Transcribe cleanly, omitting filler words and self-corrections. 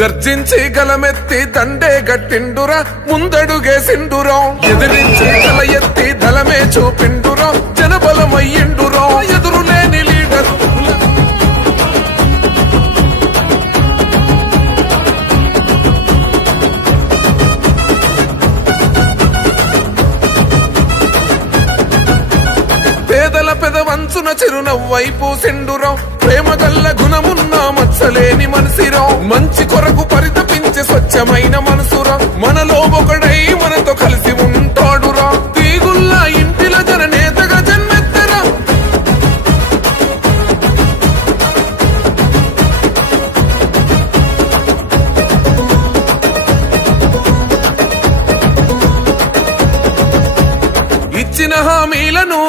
గర్జించి గలమెత్తి దండే గట్టిండురా ముందడుగేసిండురా ఎదిరించి తల ఎత్తి దళమే చూపిండురా జనబలమయ్యిండురా ఎదురులేని లీడరు పేదల పెదవంచున చిరునవ్వై పూసిండురా ప్రేమ గల్ల గుణమున్న మచ్చలేని మనసిరా మంచి కొరకు పరితపించే స్వచ్ఛమైన మనసురా మనలో ఒకడై మనతో కలిసి ఉన్న